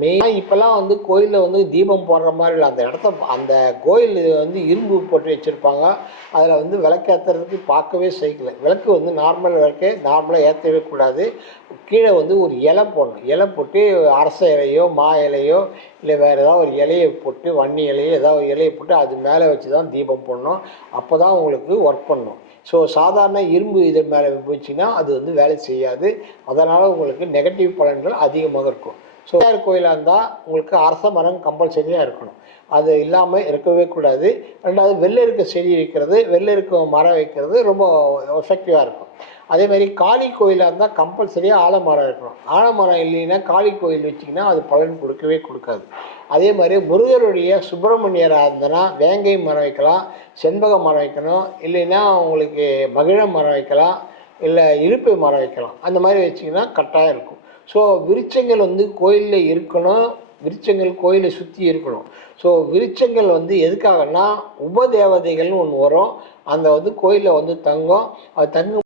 மெயினாக இப்போல்லாம் வந்து கோயிலில் வந்து தீபம் போடுற மாதிரி இல்லை. அந்த இடத்த அந்த கோயில் வந்து இரும்பு போட்டு வச்சுருப்பாங்க. அதில் வந்து விளக்கேற்றுறதுக்கு பார்க்கவே சைக்கிள் விளக்கு வந்து நார்மல் விளக்கே நார்மலாக ஏற்றவே கூடாது. கீழே வந்து ஒரு இலை போடணும். இலை போட்டு அரச இலையோ மா இலையோ இல்லை வேறு ஏதாவது ஒரு இலையை போட்டு வன்னி இலையோ ஏதாவது ஒரு இலையை போட்டு அது மேலே வச்சு தான் தீபம் போடணும். அப்போ தான் உங்களுக்கு ஒர்க் பண்ணணும் ஸோ சாதாரண இரும்பு இது மேலே போச்சுன்னா அது வந்து வேலை செய்யாது. அதனால் உங்களுக்கு நெகட்டிவ் பலன்கள் அதிகமாக இருக்கும். ஸோ கோயிலாக இருந்தால் உங்களுக்கு அரச மரம் கம்பல்சரியாக இருக்கணும். அது இல்லாமல் இருக்கவே கூடாது. ரெண்டாவது வெளில இருக்க செடி வைக்கிறது வெளில இருக்க மரம் வைக்கிறது ரொம்ப எஃபெக்டிவாக இருக்கும். அதே மாதிரி காளி கோயிலாக இருந்தால் கம்பல்சரியாக ஆலமரம் இருக்கணும். ஆலமரம் இல்லைன்னா காளி கோயில் வச்சிங்கன்னா அது பலன் கொடுக்கவே கொடுக்காது. அதே மாதிரி முருகருடைய சுப்பிரமணியராக இருந்தனா வேங்கை மரம் வைக்கலாம் செண்பக மரம் வைக்கணும் இல்லைன்னா உங்களுக்கு மகிழ மரம் வைக்கலாம் இல்லை இருப்பை மரம் வைக்கலாம். அந்த மாதிரி வச்சிங்கன்னா கரெக்டாக இருக்கும். ஸோ விருட்சங்கள் வந்து கோயிலில் இருக்கணும் விருச்சங்கள் கோயிலை சுற்றி இருக்கணும். ஸோ விருட்சங்கள் வந்து எதுக்காகன்னா உபதேவதைகள்னு ஒன்று வரும். அந்த வந்து கோயிலில் வந்து தங்கும். அது தங்கும்